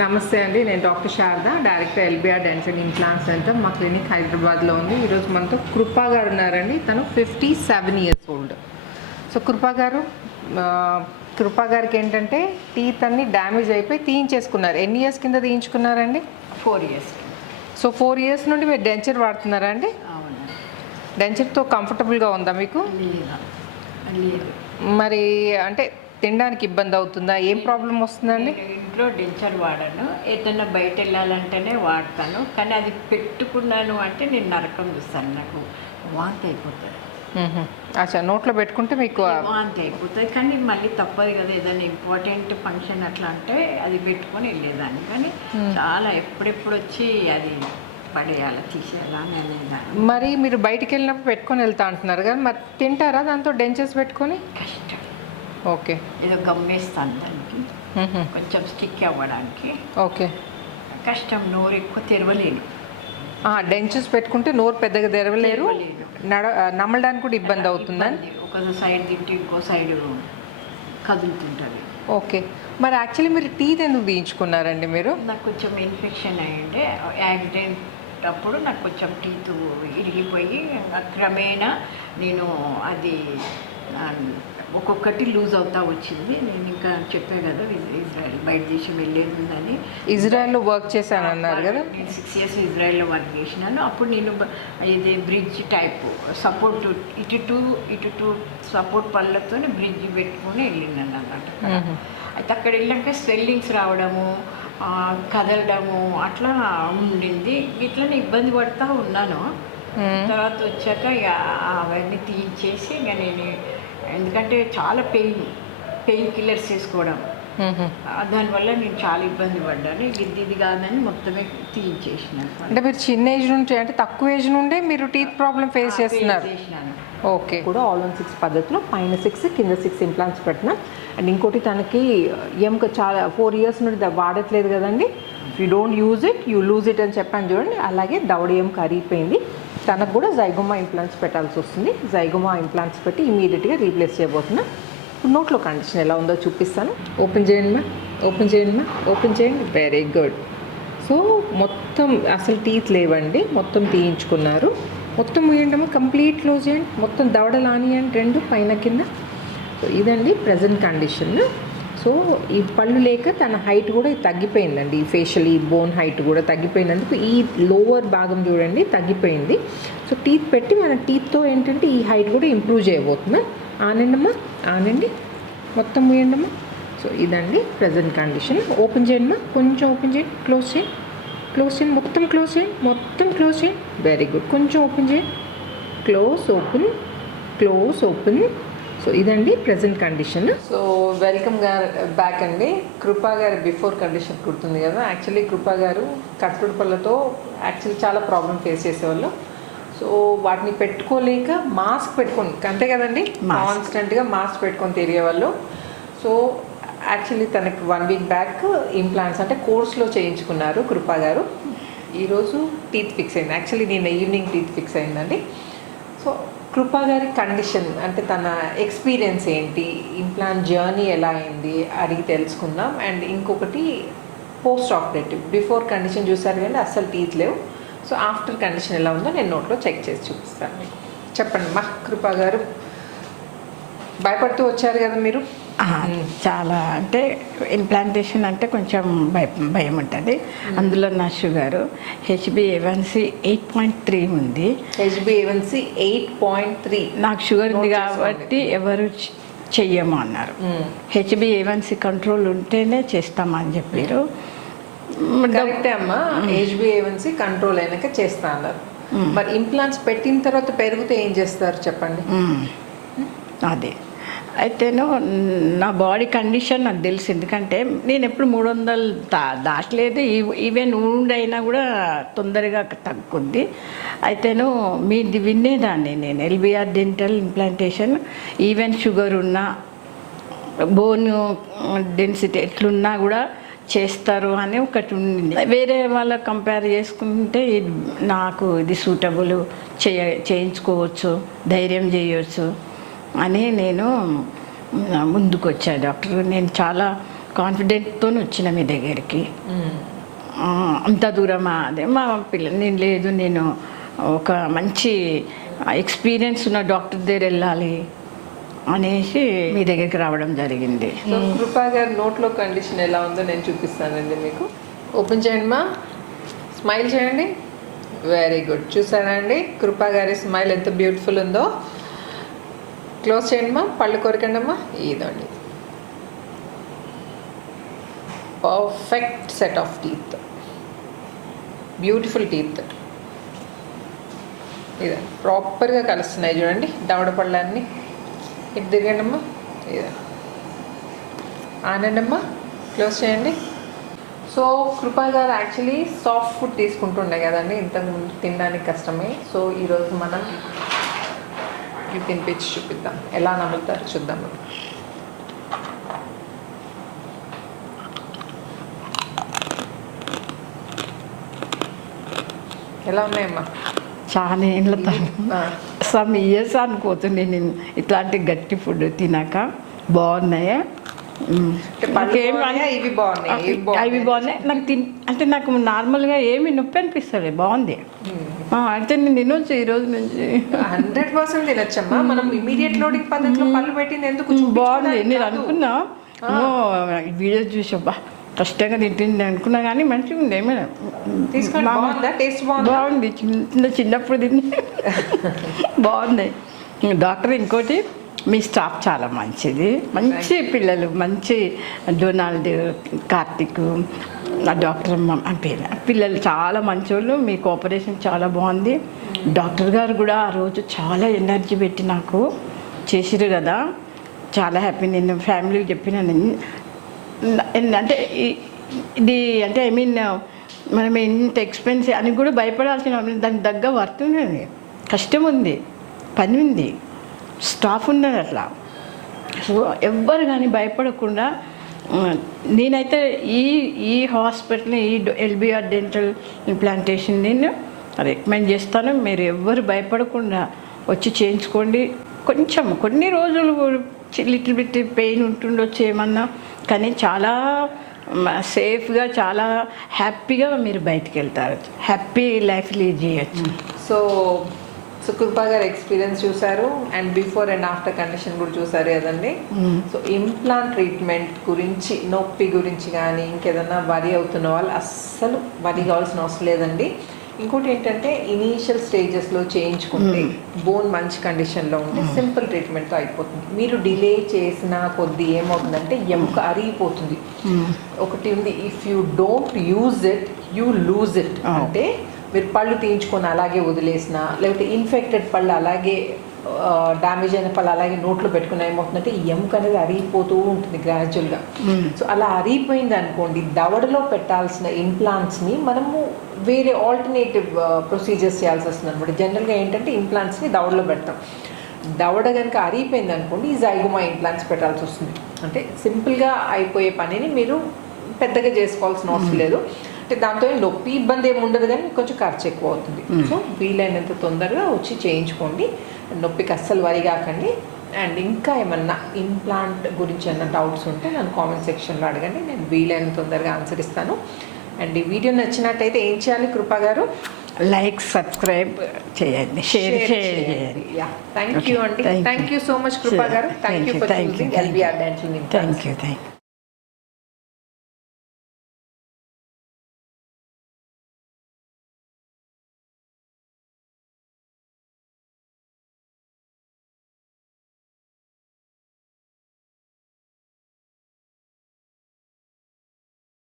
నమస్తే అండి, నేను doctor Sharada, director LBR dental implant centre. మా క్లినిక్ హైదరాబాద్లో ఉంది. ఈరోజు మనతో కృపా గారు ఉన్నారండి. తను 57 years ఓల్డ్. సో కృపా గారికి ఏంటంటే టీత్ అన్ని డ్యామేజ్ అయిపోయి తీయించేసుకున్నారు. ఎన్ని ఇయర్స్ కింద తీయించుకున్నారండి? 4 years. సో 4 years నుండి మీరు డెంచర్ వాడుతున్నారా అండి? అవును. డెంచర్తో కంఫర్టబుల్గా ఉందా మీకు? లేదు. మరి అంటే తినడానికి ఇబ్బంది అవుతుందా? ఏం ప్రాబ్లం వస్తుందండి? ఇంట్లో డెంచర్ వాడను, ఏదైనా బయట వెళ్ళాలంటేనే వాడతాను. కానీ అది పెట్టుకున్నాను అంటే నేను నరకం చూస్తాను, నాకు వాంతి అయిపోతుంది. అచ్చా, నోట్లో పెట్టుకుంటే మీకు వాంతి అయిపోతుంది. కానీ మళ్ళీ తప్పదు కదా, ఏదైనా ఇంపార్టెంట్ ఫంక్షన్ అట్లా అంటే అది పెట్టుకొని వెళ్ళేదాన్ని. కానీ చాలా ఎప్పుడెప్పుడు వచ్చి అది పడేయాలి, తీసేయాలా అని అనేదాన్ని. మరి మీరు బయటికి వెళ్ళినప్పుడు పెట్టుకొని వెళ్తా అంటున్నారు కదా, మరి తింటారా దాంతో డెంచర్స్ పెట్టుకొని? కష్టం. ఓకే, ఏదో గమ్మేస్తాను దానికి కొంచెం స్టిక్ అవ్వడానికి. ఓకే, కష్టం, నోరు ఎక్కువ తెరవలేను. డెంచర్స్ పెట్టుకుంటే నోరు పెద్దగా తెరవలేరు, నమ్మడానికి కూడా ఇబ్బంది అవుతుందని. ఒక సైడ్ తింటే ఇంకో సైడ్ కదులుతుంటుంది. ఓకే, మరి యాక్చువల్లీ మీరు టీత్ ఎందుకు తీయించుకున్నారండి మీరు? నాకు కొంచెం ఇన్ఫెక్షన్ అయ్యిండే యాక్సిడెంట్ అప్పుడు, నాకు కొంచెం టీత్ ఇరిగిపోయి క్రమేణా నేను అది ఒక్కొక్కటి లూజ్ అవుతా వచ్చింది. నేను ఇంకా చెప్పాను కదా, ఇజ్రాయెల్ బయట దేశం వెళ్ళేది ఉందని. ఇజ్రాయెల్లో వర్క్ చేశాను అన్నారు కదా. నేను 6 years ఇజ్రాయెల్లో వర్క్ చేసినాను. అప్పుడు నేను ఇది బ్రిడ్జ్ టైప్ సపోర్ట్ ఇటు సపోర్ట్ పళ్ళతో బ్రిడ్జ్ పెట్టుకొని వెళ్ళినాను అన్నమాట. అయితే అక్కడ వెళ్ళాక స్వెల్లింగ్స్ రావడము, కదలడము అట్లా ఉండింది. ఇట్లనే ఇబ్బంది పడుతూ ఉన్నాను. తర్వాత వచ్చాక ఇక అవన్నీ తీయించేసి ఇక నేను, ఎందుకంటే చాలా పెయిన్ కిల్లర్స్ వేసుకోవడం, దానివల్ల నేను చాలా ఇబ్బంది పడ్డాను. ఇది కాదని మొత్తమే తీయించేసినాను. అంటే మీరు చిన్న ఏజ్ నుండి, అంటే తక్కువ ఏజ్ నుండే మీరు టీత్ ప్రాబ్లం ఫేస్ చేస్తున్నారు? ఓకే, కూడా ఆల్ ఆన్ 6 పద్ధతిలో పైన 6 కింద 6 ఇంప్లాంట్స్ పెట్టినా. అండ్ ఇంకోటి తనకి ఎముక చాలా 4 years నుండి వాడట్లేదు కదండి. If you don't use it you lose it అని చెప్పాను చూడండి. అలాగే దవడ ఎముక అరిగిపోయింది. తనకు కూడా జైగోమా ఇంప్లాంట్స్ పెట్టాల్సి వస్తుంది. జైగోమా ఇంప్లాంట్స్ పెట్టి ఇమీడియట్గా రీప్లేస్ చేయబోతున్నా. ఇప్పుడు నోట్లో కండిషన్ ఎలా ఉందో చూపిస్తాను. ఓపెన్ చేయండి మా, ఓపెన్ చేయండి మా, ఓపెన్ చేయండి. Very good. సో మొత్తం అసలు టీత్ లేవండి, మొత్తం తీయించుకున్నారు. మొత్తం వేయండి, కంప్లీట్ క్లోజ్ చేయండి. మొత్తం దవడలు ఆనియండి, 2 పైన కింద. సో ఇదండి ప్రజెంట్ కండిషన్. సో ఈ పళ్ళు లేక తన హైట్ కూడా తగ్గిపోయిందండి. ఈ ఫేషియల్ ఈ బోన్ హైట్ కూడా తగ్గిపోయినందుకు ఈ లోవర్ భాగం చూడండి తగ్గిపోయింది. సో టీత్ పెట్టి మన టీత్తో ఏంటంటే ఈ హైట్ కూడా ఇంప్రూవ్ చేయబోతున్నాం. ఆనండమ్మా, ఆనండి, మొత్తం వేయండమ్మా. సో ఇదండి ప్రజెంట్ కండిషన్. ఓపెన్ చేయండి, కొంచెం ఓపెన్ చేయండి, క్లోజ్ చేయండి, క్లోజ్ చేయండి, మొత్తం క్లోజ్ చేయండి, మొత్తం క్లోజ్ చేయండి. Very good. కొంచెం ఓపెన్ చేయండి, close, open, close, open. So ఇదండి ప్రజెంట్ కండిషన్. సో వెల్కమ్ గారు బ్యాక్ అండి. కృపా గారు బిఫోర్ కండిషన్ గుర్తుంది కదా. యాక్చువల్లీ కృపా గారు కట్టుడు పళ్ళతో యాక్చువల్లీ చాలా ప్రాబ్లం ఫేస్ చేసేవాళ్ళు. సో వాటిని పెట్టుకోలేక మాస్క్ పెట్టుకొని, అంతే కదండి, కాన్స్టెంట్గా మాస్క్ పెట్టుకొని తిరిగేవాళ్ళు. సో యాక్చువల్లీ తనకి 1 week బ్యాక్ ఇంప్లాంట్స్ అంటే కోర్స్లో చేయించుకున్నారు కృపా గారు. ఈరోజు టీత్ ఫిక్స్ అయింది. యాక్చువల్లీ నిన్న ఈవినింగ్ టీత్ ఫిక్స్ అయిందండి. సో కృపా గారి కండిషన్ అంటే తన ఎక్స్పీరియన్స్ ఏంటి, ఇంప్లాంట్ జర్నీ ఎలా అయింది అడిగి తెలుసుకుందాం. అండ్ ఇంకొకటి పోస్ట్ ఆపరేటివ్, బిఫోర్ కండిషన్ చూసారు కానీ అస్సలు టీత్ లేవు. సో ఆఫ్టర్ కండిషన్ ఎలా ఉందో నేను నోట్లో చెక్ చేసి చూపిస్తాను మీకు. చెప్పండి మా కృపా గారు, భయపడుతూ వచ్చారు కదా మీరు? చాలా, అంటే ఇంప్లాంటేషన్ అంటే కొంచెం భయం ఉంటుంది. అందులో నా షుగరు HbA1c 8.3 ఉంది. HbA1c 8.3. నాకు షుగర్ ఉంది కాబట్టి ఎవరు చెయ్యము అన్నారు. HbA1c కంట్రోల్ ఉంటేనే చేస్తామని చెప్పారు. కరెక్టే అమ్మా, HbA1c కంట్రోల్ అయినాక చేస్తా అన్నారు. మరి ఇంప్లాంట్స్ పెట్టిన తర్వాత పెరిగితే ఏం చేస్తారు చెప్పండి? అదే అయితేనో నా బాడీ కండిషన్ నాకు తెలుసు. ఎందుకంటే నేను ఎప్పుడు 300 దాటలేదు. ఈవెన్ అయినా కూడా తొందరగా తగ్గుద్ది. అయితేనో మీది వినేదాన్ని నేను, LBR dental implantation even sugar ఉన్నా బోన్ డెన్సిటీ ఎట్లున్నా కూడా చేస్తారు అని ఒకటి ఉంది. వేరే వాళ్ళ కంపేర్ చేసుకుంటే నాకు ఇది సూటబుల్, చేయించుకోవచ్చు, ధైర్యం చేయవచ్చు అని నేను ముందుకు వచ్చాను డాక్టర్. నేను చాలా కాన్ఫిడెంట్తో వచ్చిన మీ దగ్గరికి. అంత దూరమా అదే మా పిల్లలు నేను లేదు, నేను ఒక మంచి ఎక్స్పీరియన్స్ ఉన్న డాక్టర్ దగ్గర వెళ్ళాలి అనేసి మీ దగ్గరికి రావడం జరిగింది. సో కృపా గారి నోట్లో కండిషన్ ఎలా ఉందో నేను చూపిస్తానండి మీకు. ఓపెన్ చేయండి మా, స్మైల్ చేయండి. Very good. చూసారా అండి కృపా గారి స్మైల్ ఎంత బ్యూటిఫుల్ ఉందో. క్లోజ్ చేయండి మా, పళ్ళు కొరకండి అమ్మా. ఇదండి perfect set of teeth, beautiful teeth. ఇదే ప్రాపర్గా కలుస్తున్నాయి చూడండి దవడ పళ్ళన్నీ. ఇటు దిగండి అమ్మా. ఇదే ఆనండి అమ్మా, క్లోజ్ చేయండి. సో కృపా గారు యాక్చువల్లీ సాఫ్ట్ ఫుడ్ తీసుకుంటుండే కదండి, ఇంతకుముందు తినడానికి కష్టమే. సో ఈరోజు మనం ఇది తినిపించి చూపిద్దాం, ఎలా నమ్ముతారు చూద్దాం. ఎలా ఉన్నాయమ్మా? చాలా ఏళ్ళ సమ్ ఇయర్స్ అనుకోతుంది నేను ఇట్లాంటి గట్టి ఫుడ్ తినాక. బాగున్నాయా? ఇవి బాగున్నాయి. నాకు అంటే నాకు నార్మల్గా ఏమి నొప్పి అనిపిస్తుంది. బాగుంది. అయితే నేను తినొచ్చు ఈ రోజు నుంచి. 100% తినొచ్చమ్మా. మనం ఇమీడియట్ లోడింగ్ పద్ధతిలో పళ్ళు పెట్టింది ఎందుకు? బాగుంది. నేను అనుకున్నా వీడియో చూసా కష్టంగా తింటుంది అనుకున్నా, కానీ మంచిగా ఉంది. ఏమైనా టేస్ట్ బాగుంది. చిన్నప్పుడు తిని బాగుంది. డాక్టర్ ఇంకోటి, మీ స్టాఫ్ చాలా మంచిది, మంచి పిల్లలు, మంచి డొనాల్డ్, కార్తిక్, డాక్టర్ అమ్మ పేరు, పిల్లలు చాలా మంచోళ్ళు. మీ కోఆపరేషన్ చాలా బాగుంది. డాక్టర్ గారు కూడా ఆ రోజు చాలా ఎనర్జీ పెట్టి నాకు చేసిరు కదా, చాలా హ్యాపీ. నేను ఫ్యామిలీకి చెప్పినాను అంటే ఇది అంటే ఐ మీన్ మనం ఎంత ఎక్స్పెన్సివ్ అని కూడా భయపడాల్సిన దానికి తగ్గ వర్త్ ఉన్నది, కష్టం ఉంది, పని ఉంది, స్టాఫ్ ఉన్నది. అట్లా సో ఎవ్వరు కానీ భయపడకుండా నేనైతే ఈ హాస్పిటల్ని, ఈ ఎల్బిఆర్ డెంటల్ ఇంప్లాంటేషన్ నేను రికమెండ్ చేస్తాను. మీరు ఎవ్వరు భయపడకుండా వచ్చి చేయించుకోండి. కొంచెం కొన్ని రోజులు లిటిల్ బిట్ పెయిన్ ఉంటుండొచ్చు ఏమన్నా, కానీ చాలా సేఫ్గా, చాలా హ్యాపీగా మీరు బయటికి వెళ్తారు, హ్యాపీ లైఫ్ లీడ్ చేయొచ్చు. సో కృపా గారు ఎక్స్పీరియన్స్ చూసారు, and before and after condition కూడా చూసారు కదండి. సో ఇంప్లాంట్ ట్రీట్మెంట్ గురించి, నొప్పి గురించి కానీ ఇంకేదన్నా వరి అవుతున్న వాళ్ళు అస్సలు వరి కావాల్సిన అవసరం లేదండి. ఇంకోటి ఏంటంటే ఇనీషియల్ స్టేజెస్లో చేయించుకుంటే బోన్ మంచి కండిషన్లో ఉంటే సింపుల్ ట్రీట్మెంట్తో అయిపోతుంది. మీరు డిలే చేసిన కొద్దీ ఏమవుతుందంటే ఎముక అరిగిపోతుంది. ఒకటి ఉంది, if you don't use it you lose it. అంటే మీరు పళ్ళు తీయించుకొని అలాగే వదిలేసిన, లేకపోతే ఇన్ఫెక్టెడ్ పళ్ళు అలాగే డ్యామేజ్ అయిన పళ్ళు అలాగే నోట్లో పెట్టుకుని ఏమవుతుందంటే ఈ ఎముక అనేది అరిగిపోతూ ఉంటుంది గ్రాడ్యువల్గా. సో అలా అరిగిపోయింది అనుకోండి, దవడలో పెట్టాల్సిన ఇంప్లాంట్స్ని మనము వేరే ఆల్టర్నేటివ్ ప్రొసీజర్స్ చేయాల్సి వస్తుంది అనమాట. జనరల్గా ఏంటంటే ఇంప్లాంట్స్ని దవడలో పెడతాం. దవడ కనుక అరిగిపోయింది అనుకోండి, ఈ జైగోమా ఇంప్లాంట్స్ పెట్టాల్సి వస్తుంది. అంటే సింపుల్గా అయిపోయే పనిని మీరు పెద్దగా చేసుకోవాల్సిన అవసరం లేదు. అంటే దాంతో నొప్పి ఇబ్బంది ఏమి ఉండదు, కానీ కొంచెం ఖర్చు ఎక్కువ అవుతుంది. సో వీలైనంత తొందరగా వచ్చి చేయించుకోండి, నొప్పికి అస్సలు వరి కాకండి. అండ్ ఇంకా ఏమన్నా ఇంప్లాంట్ గురించి ఏమన్నా డౌట్స్ ఉంటే నన్ను కామెంట్ సెక్షన్లో అడగండి, నేను వీలైనంత తొందరగా ఆన్సర్ ఇస్తాను. అండ్ ఈ వీడియో నచ్చినట్టయితే ఏం చేయాలి కృపా గారు? లైక్, సబ్స్క్రైబ్ చేయండి, షేర్ చేయండి. థ్యాంక్ యూ అండి. థ్యాంక్ యూ సో మచ్ కృపా గారు. Thank you for choosing LBR dental implants. Thank you.